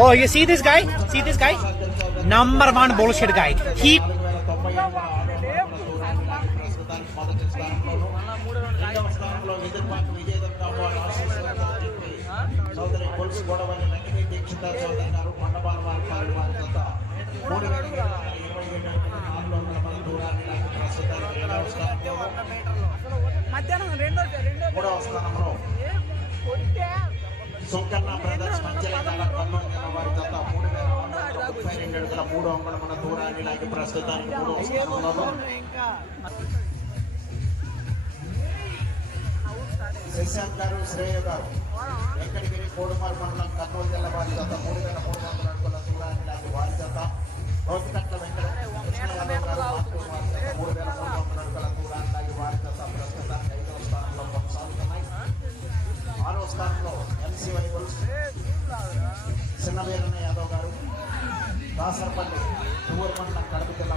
Oh, you see this guy? See this guy? Number one bullshit guy. He. Sunkanna brothers Mancherial Kurnool జిల్లా వారి జత 3,132 అడుగుల 3 అంగుళముల దూరాన్ని లాగి ప్రస్తుతానికి 3వ స్థానంలో శశాంక్ గారు, శ్రేయ గారు, వెంకటగిరి కోడుమూరు మండలం కర్నూలు జిల్లా వారి జత 3,300 అడుగుల దూరాన్ని లాగి వారి జత రోగికట్ల వెంకట కృష్ణయాదవ్ గారు 3,300 అడుగుల దూరాన్ని లాగి వారి జత ప్రస్తుతానికి 5వ స్థానంలో కొనసాగుతున్నాయి. 6వ స్థానంలో ఎల్సీ వైబుల్స్ చిన్నవీరన్న యాదవ్ గారు, దాసరపల్లి తువ్వూరు మండలం కడప జిల్లా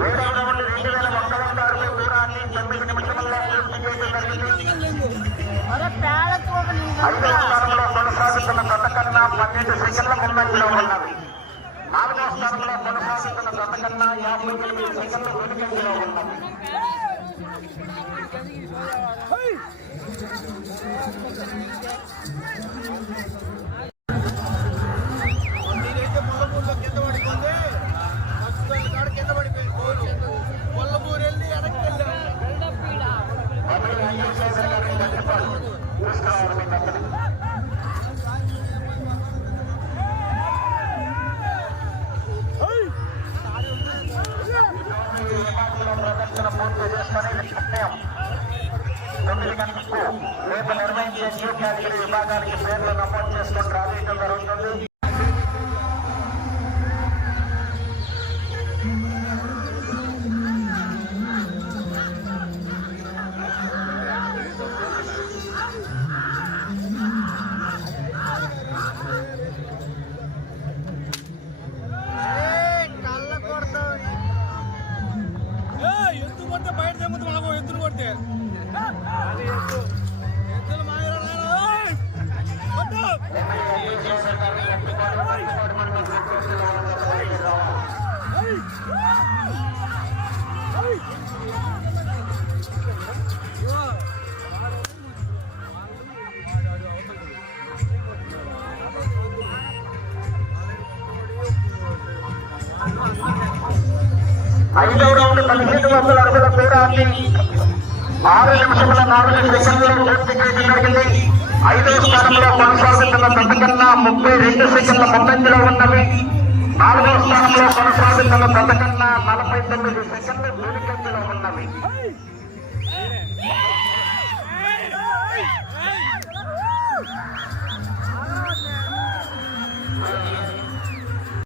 3,240 5వ స్థానంలో కొనసాగుతున్న గతకన్నా 12 సెకండ్ల ముందంజలో ఉన్నవి. 4వ స్థానంలో కొనసాగుతున్న గతకన్నా 58 సెకండ్ల వెనుకంజలో ఉన్నవి. రేపు నిర్వహించే న్యూ కేటగిరీ విభాగానికి పేర్లు నమోదు చేసుకుని రాజీయడం జరుగుతుంది. ఐదవ రౌండ్ 1500 అడుగుల దూరాన్ని 6 నిమిషముల 4 సెకండ్లలో పూర్తి చేయడం జరిగింది. 5వ స్థానంలో కొనసాగుతున్న గతకన్నా 32 సెకండ్ల ముందంజలో ఉన్నవి. 4వ స్థానంలో కొనసాగుతున్న గతకన్నా 49 సెకండ్ల వెనుకంజలో ఉన్నవి.